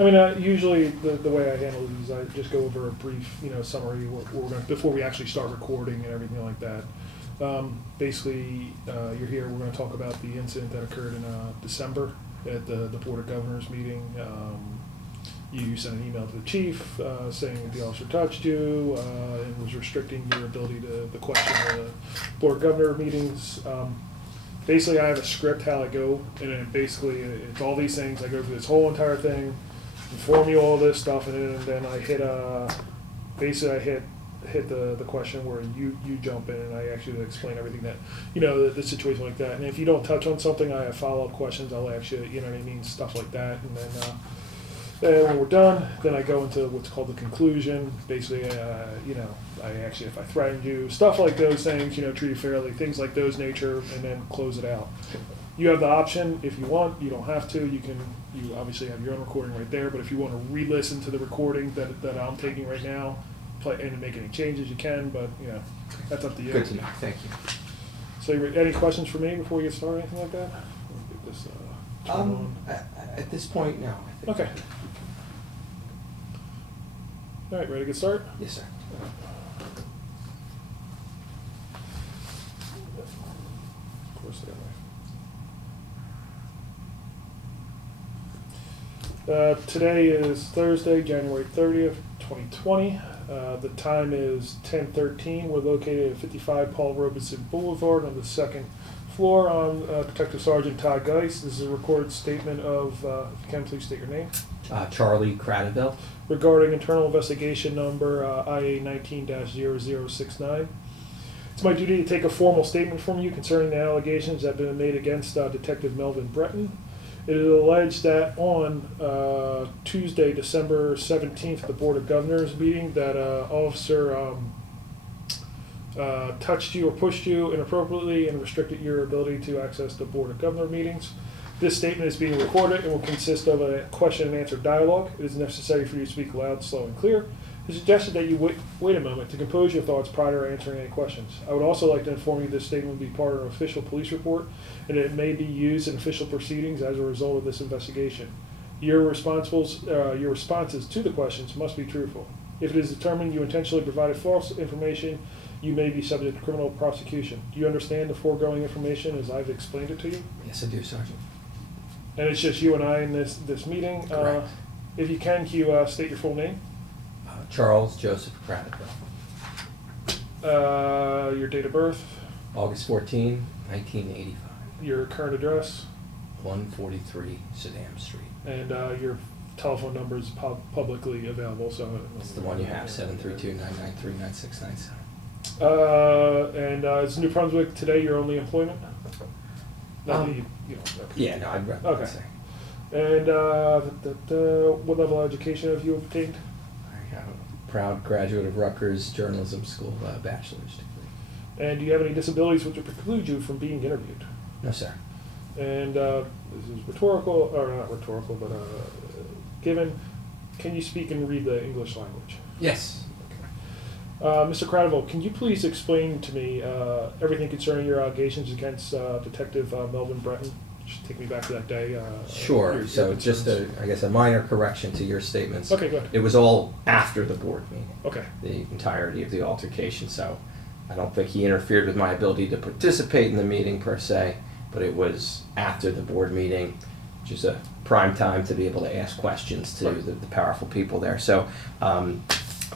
I mean, usually the way I handle these is I just go over a brief, summary before we actually start recording and everything like that. Basically, you're here, we're going to talk about the incident that occurred in December at the Board of Governors meeting. You sent an email to the chief saying that the officer touched you and was restricting your ability to question the Board of Governor meetings. Basically, I have a script how I go, and then basically it's all these things. I go through this whole entire thing, inform you all this stuff, and then I hit the question where you jump in, and I actually explain everything that, the situation like that. And if you don't touch on something, I have follow-up questions. I'll ask you, stuff like that. And then when we're done, then I go into what's called the conclusion. Basically, if I threatened you, stuff like those things, treat you fairly, things like those nature, and then close it out. You have the option if you want. You don't have to. You obviously have your own recording right there, but if you want to re-listen to the recording that I'm taking right now, play and make any changes, you can, but that's up to you. Good to know. Thank you. So, any questions for me before we get started, anything like that? Get this turned on. At this point, no. I think. Okay. All right, ready to get started? Yes, sir. Of course, I got my. Today is Thursday, January 30th, 2020. The time is 10:13. We're located at 55 Paul Robeson Boulevard on the second floor. I'm Detective Sergeant Todd Geis. This is a recorded statement of, if you can, please state your name. Charlie Cradaville. Regarding internal investigation number IA 19-0069. It's my duty to take a formal statement from you concerning the allegations that have been made against Detective Melvin Breton. It is alleged that on Tuesday, December 17th, at the Board of Governors meeting, that officer touched you or pushed you inappropriately and restricted your ability to access the Board of Governor meetings. This statement is being recorded and will consist of a question and answer dialogue. It is necessary for you to speak loud, slow, and clear. It is suggested that you wait a moment to compose your thoughts prior to answering any questions. I would also like to inform you this statement will be part of an official police report, and it may be used in official proceedings as a result of this investigation. Your responses to the questions must be truthful. If it is determined you intentionally provided false information, you may be subject to criminal prosecution. Do you understand the foregoing information as I've explained it to you? Yes, I do, Sergeant. And it's just you and I in this meeting. Correct. If you can you state your full name? Charles Joseph Cradaville. Your date of birth? August 14, 1985. Your current address? 143 Saddam Street. And your telephone number is publicly available, so It's the one you have, 732-993-9697. And is New Brunswick today your only employment? Not that you don't. Yeah, no, I'd rather Okay. say. And what level of education have you obtained? I am a proud graduate of Rutgers Journalism School, bachelor's degree. And do you have any disabilities which would preclude you from being interviewed? No, sir. And this is rhetorical, or not rhetorical, but given. Can you speak and read the English language? Yes. Mr. Cradaville, can you please explain to me everything concerning your allegations against Detective Melvin Breton? Just take me back to that day. Sure. So just a minor correction to your statements. Okay, go ahead. It was all after the board meeting. Okay. The entirety of the altercation. So I don't think he interfered with my ability to participate in the meeting per se, but it was after the board meeting, which is a prime time to be able to ask questions to the powerful people there. So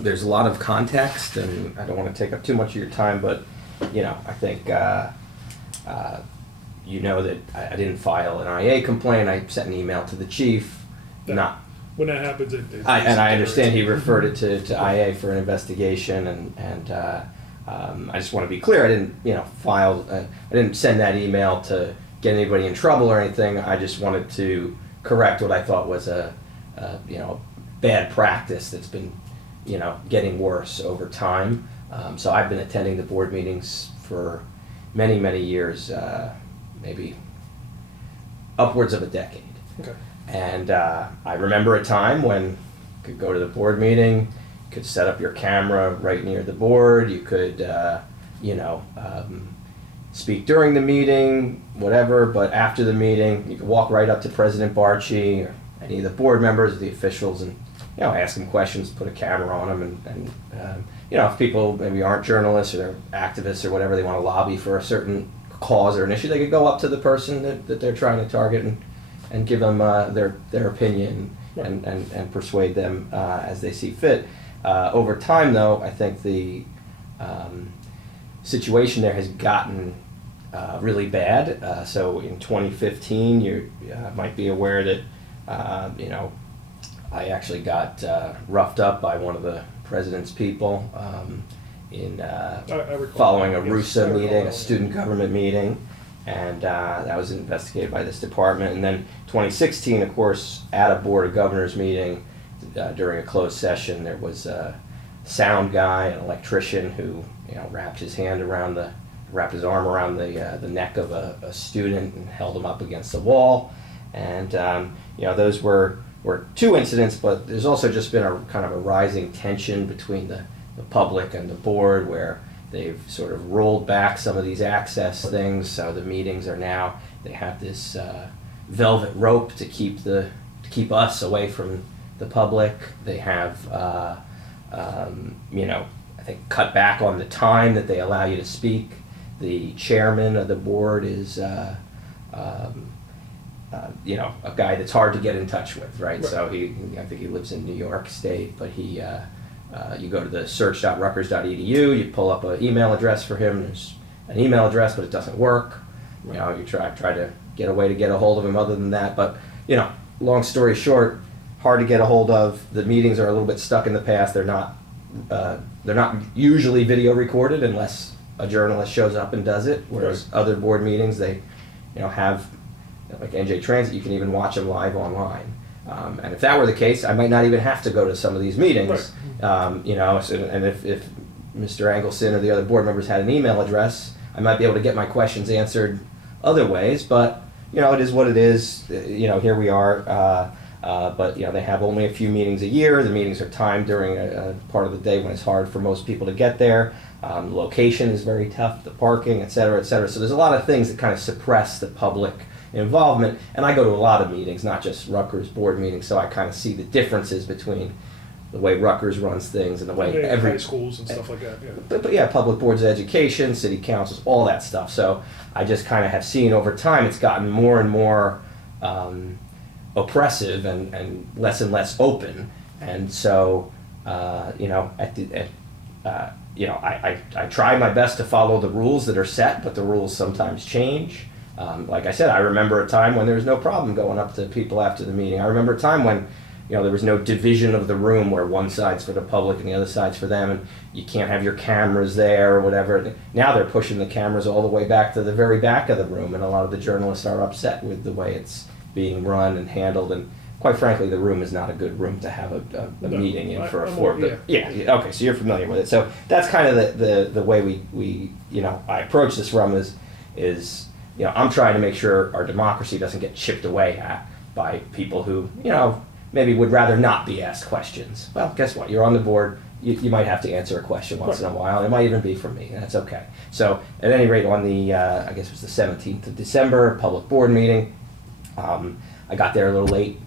there's a lot of context, and I don't want to take up too much of your time, but I think that I didn't file an IA complaint. I sent an email to the chief. When that happens, I understand he referred it to IA for an investigation, and I just want to be clear. I didn't I didn't send that email to get anybody in trouble or anything. I just wanted to correct what I thought was a bad practice that's been getting worse over time. So I've been attending the board meetings for many, many years, maybe upwards of a decade. Okay. And I remember a time when you could go to the board meeting, you could set up your camera right near the board, you could, speak during the meeting, whatever, but after the meeting, you could walk right up to President Barchi any of the board members, the officials, and ask them questions, put a camera on them, and if people maybe aren't journalists or they're activists or whatever, they want to lobby for a certain cause or an issue, they could go up to the person that they're trying to target and give them their opinion and persuade them as they see fit. Over time, though, I think the situation there has gotten really bad. So in 2015, you might be aware that I actually got roughed up by one of the president's people in following a RUSA meeting, a student government meeting, and that was investigated by this department. And then 2016, of course, at a Board of Governors meeting during a closed session, there was a sound guy, an electrician, who wrapped his arm around the neck of a student and held him up against the wall. And those were two incidents, but there's also just been a kind of a rising tension between the public and the board, where they've sort of rolled back some of these access things. So the meetings are now, they have this velvet rope to keep us away from the public. They have I think cut back on the time that they allow you to speak. The chairman of the board is a guy that's hard to get in touch with, right? So I think he lives in New York State, but you go to the search.rutgers.edu, you pull up an email address for him. There's an email address, but it doesn't work. You try to get a way to get a hold of him other than that. But long story short, hard to get a hold of. The meetings are a little bit stuck in the past. They're not usually video recorded unless a journalist shows up and does it. Whereas other board meetings, they have, like NJ Transit, you can even watch them live online. And if that were the case, I might not even have to go to some of these meetings. And if Mr. Angelson or the other board members had an email address, I might be able to get my questions answered other ways. But it is what it is. Here we are. But they have only a few meetings a year. The meetings are timed during a part of the day when it's hard for most people to get there. The location is very tough, the parking, et cetera, et cetera. So there's a lot of things that kind of suppress the public involvement. And I go to a lot of meetings, not just Rutgers board meetings, so I kind of see the differences between the way Rutgers runs things and the way every high schools and stuff like that. But yeah, public boards of education, city councils, all that stuff. So I just kind of have seen over time it's gotten more and more oppressive and less open. And so I try my best to follow the rules that are set, but the rules sometimes change. Like I said, I remember a time when there was no problem going up to people after the meeting. I remember a time when there was no division of the room where one side's for the public and the other side's for them, and you can't have your cameras there or whatever. Now they're pushing the cameras all the way back to the very back of the room, and a lot of the journalists are upset with the way it's being run and handled. And quite frankly, the room is not a good room to have a meeting in for a floor. Okay, so you're familiar with it. So that's kind of the way we I approach this from is I'm trying to make sure our democracy doesn't get chipped away at by people who maybe would rather not be asked questions. Well, guess what? You're on the board. You might have to answer a question once in a while. It might even be from me, and that's okay. So at any rate, on the I guess it was the 17th of December, public board meeting. I got there a little late,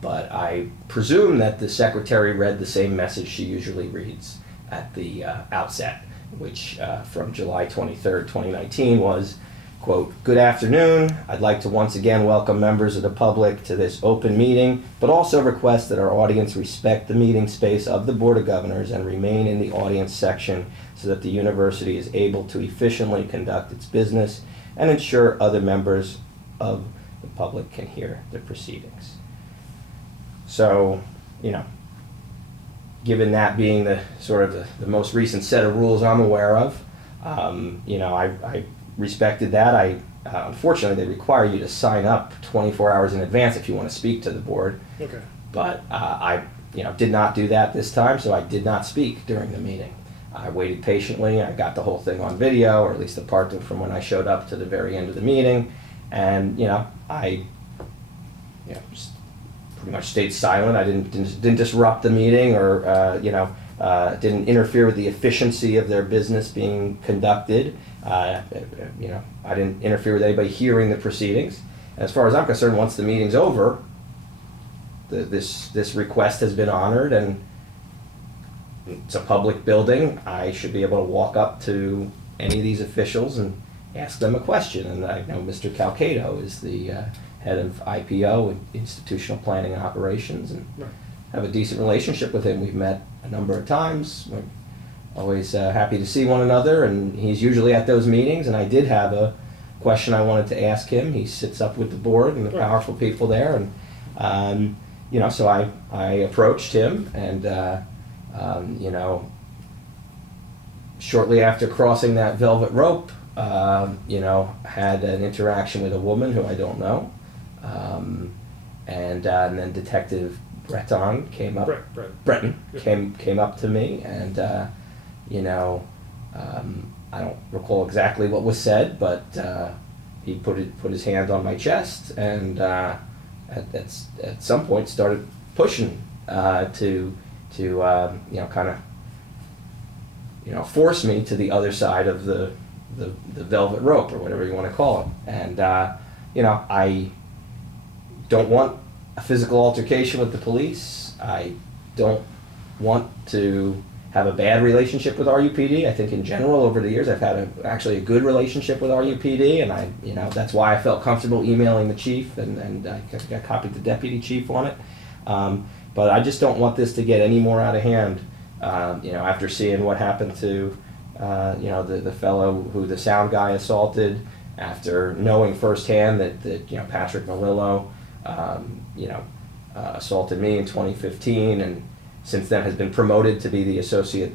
but I presume that the secretary read the same message she usually reads at the outset, which from July 23rd, 2019 was, quote, "Good afternoon. I'd like to once again welcome members of the public to this open meeting, but also request that our audience respect the meeting space of the Board of Governors and remain in the audience section so that the university is able to efficiently conduct its business and ensure other members of the public can hear the proceedings." So, given that being the sort of the most recent set of rules I'm aware of, I respected that. Unfortunately, they require you to sign up 24 hours in advance if you want to speak to the board. Okay. But I did not do that this time, so I did not speak during the meeting. I waited patiently. I got the whole thing on video, or at least the part from when I showed up to the very end of the meeting. And I just pretty much stayed silent. I didn't disrupt the meeting, or didn't interfere with the efficiency of their business being conducted. I didn't interfere with anybody hearing the proceedings. And as far as I'm concerned, once the meeting's over, this request has been honored, and it's a public building. I should be able to walk up to any of these officials and ask them a question. And I know Mr. Calcato is the head of IPO, Institutional Planning and Operations, and Right. have a decent relationship with him. We've met a number of times. We're always happy to see one another, and he's usually at those meetings. And I did have a question I wanted to ask him. He sits up with the board and the Right. powerful people there, and so I approached him, and shortly after crossing that velvet rope, had an interaction with a woman who I don't know, and then Detective Breton came up. Breton Yeah. came up to me, and I don't recall exactly what was said, but he put his hand on my chest, and at some point started pushing to kind of force me to the other side of the velvet rope, or whatever you want to call it. And I don't want a physical altercation with the police. I don't want to have a bad relationship with RUPD. I think in general over the years I've had actually a good relationship with RUPD, and that's why I felt comfortable emailing the chief, and I copied the deputy chief on it. But I just don't want this to get any more out of hand. After seeing what happened to the fellow who the sound guy assaulted, after knowing firsthand that Patrick Melillo assaulted me in 2015, and since then has been promoted to be the associate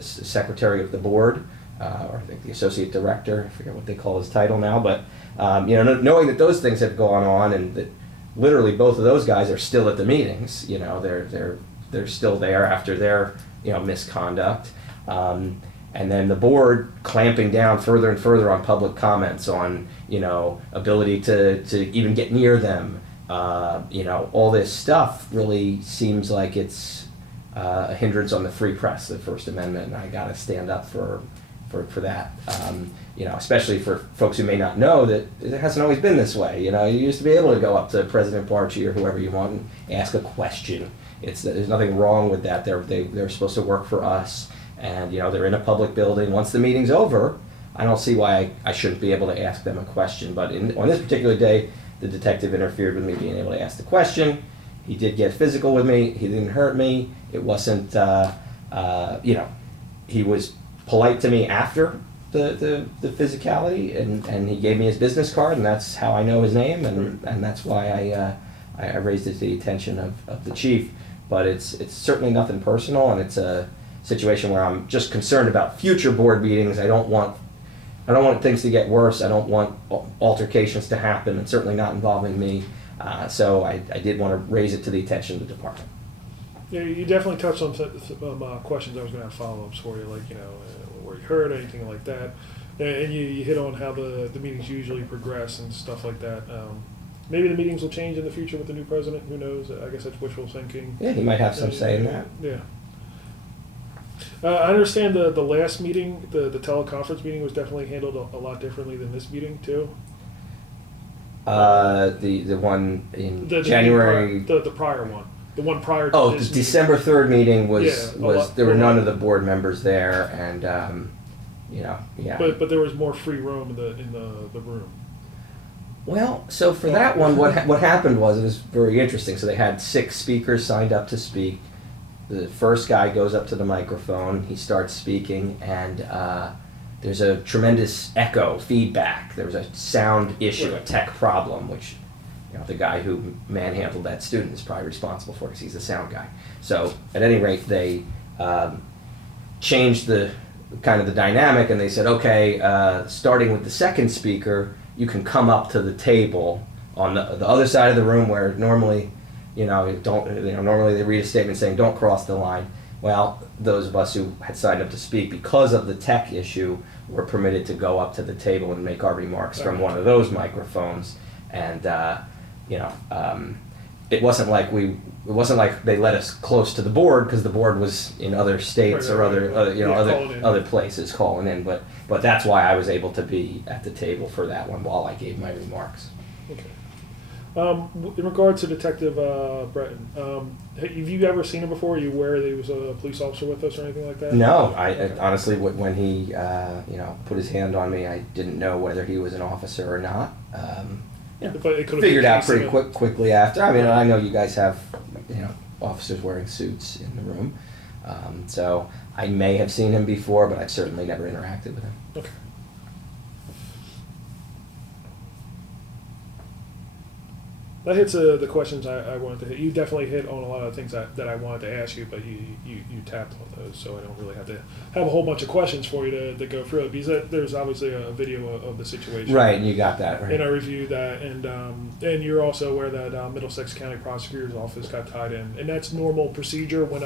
secretary of the board, or I think the associate director. I forget what they call his title now, but knowing that those things have gone on, and that literally both of those guys are still at the meetings. They're still there after their misconduct, and then the board clamping down further and further on public comments, on ability to even get near them. All this stuff really seems like it's a hindrance on the free press, the First Amendment, and I got to stand up for that. Especially for folks who may not know that it hasn't always been this way. You used to be able to go up to President Barchi or whoever you want and ask a question. There's nothing wrong with that. They're supposed to work for us, and they're in a public building. Once the meeting's over, I don't see why I shouldn't be able to ask them a question. But on this particular day, the detective interfered with me being able to ask the question. He did get physical with me. He didn't hurt me. It wasn't, he was polite to me after the physicality, and he gave me his business card, and that's how I know his name, and that's why I raised it to the attention of the chief. But it's certainly nothing personal, and it's a situation where I'm just concerned about future board meetings. I don't want things to get worse. I don't want altercations to happen, and certainly not involving me. So I did want to raise it to the attention of the department. Yeah, you definitely touched on some questions I was going to have follow-ups for you, like, where you heard, anything like that. And you hit on how the meetings usually progress and stuff like that. Maybe the meetings will change in the future with the new president. Who knows? I guess that's wishful thinking. Yeah, he might have some say in that. Yeah. I understand the last meeting, the teleconference meeting, was definitely handled a lot differently than this meeting too. The one in January. The prior one. The one prior to Oh, this the December 3rd meeting was lot, there were none of the board members there, and yeah. But there was more free room in the room. Well, so for that one, what happened was, it was very interesting. So they had 6 speakers signed up to speak. The first guy goes up to the microphone, he starts speaking, and there's a tremendous echo feedback. There was a sound issue, a tech problem, which the guy who manhandled that student is probably responsible for, because he's the sound guy. So at any rate, they changed the kind of the dynamic, and they said, okay, starting with the second speaker, you can come up to the table on the other side of the room, where normally normally they read a statement saying don't cross the line. Well, those of us who had signed up to speak because of the tech issue were permitted to go up to the table and make our remarks from one of those microphones. And it wasn't like they let us close to the board, because the board was in other states or other places calling in. But that's why I was able to be at the table for that one while I gave my remarks. Okay. In regard to Detective Breton, have you ever seen him before? Are you aware that he was a police officer with us or anything like that? No, I honestly, when he put his hand on me, I didn't know whether he was an officer or not. But it could have Figured been out pretty casing quickly after. I mean, I know you guys have officers wearing suits in the room, so I may have seen him before, but I've certainly never interacted with him. Okay. That hits the questions I wanted to hit. You definitely hit on a lot of the things that I wanted to ask you, but you tapped on those, so I don't really have to have a whole bunch of questions for you to go through it, because there's obviously a video of the situation. Right, and you got that, right? And I reviewed that, and you're also aware that Middlesex County Prosecutor's Office got tied in, and that's normal procedure when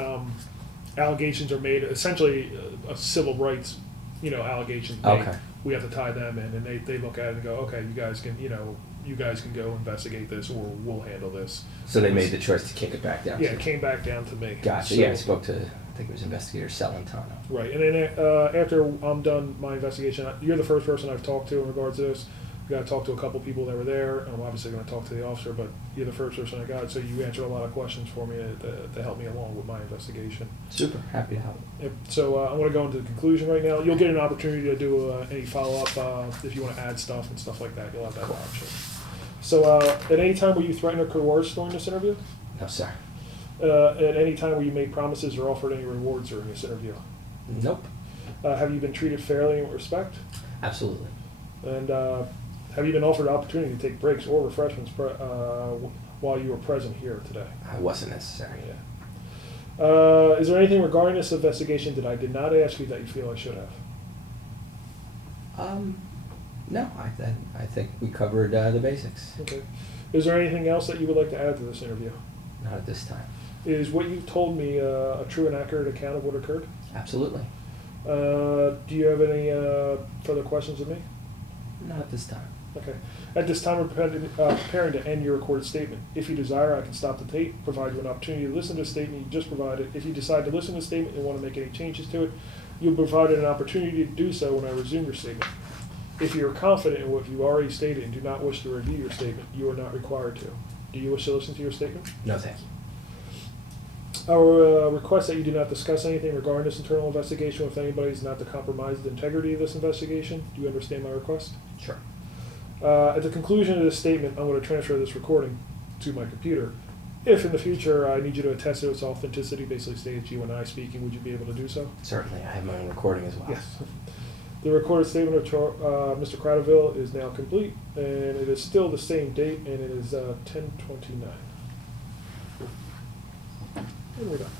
allegations are made, essentially a civil rights, allegations made. Okay. We have to tie them in, and they look at it and go, okay, you guys can go investigate this, or we'll handle this. So they made the choice to kick it back down. Yeah, it came back down to me. Gotcha. So, Yeah, I spoke to, I think it was investigator Celentano. Right, and then after I'm done my investigation, you're the first person I've talked to in regards to this. I got to talk to a couple people that were there. I'm obviously going to talk to the officer, but you're the first person I got, so you answered a lot of questions for me to help me along with my investigation. Super, happy to help. Yep. So I want to go into the conclusion right now. You'll get an opportunity to do any follow-up if you want to add stuff and stuff like that. You'll have that option. So at any time were you threatened or coerced during this interview? No, sir. At any time were you made promises or offered any rewards during this interview? Nope. Have you been treated fairly and with respect? Absolutely. And have you been offered an opportunity to take breaks or refreshments while you were present here today? It wasn't necessary. Yeah. Is there anything regarding this investigation that I did not ask you that you feel I should have? No, I think we covered the basics. Okay. Is there anything else that you would like to add to this interview? Not at this time. Is what you've told me a true and accurate account of what occurred? Absolutely. Do you have any further questions of me? Not at this time. Okay. At this time, we're preparing to end your recorded statement. If you desire, I can stop the tape, provide you an opportunity to listen to the statement you just provided. If you decide to listen to the statement and want to make any changes to it, you'll be provided an opportunity to do so when I resume your statement. If you are confident in what you already stated and do not wish to review your statement, you are not required to. Do you wish to listen to your statement? No, thank you. I will request that you do not discuss anything regarding this internal investigation with anybody who's not to compromise the integrity of this investigation. Do you understand my request? Sure. At the conclusion of this statement, I'm going to transfer this recording to my computer. If in the future I need you to attest to its authenticity, basically state it's you and I speaking, would you be able to do so? Certainly. I have my own recording as well. Yes. The recorded statement of Mr. Cradaville is now complete, and it is still the same date, and it is 10/29. And we're done.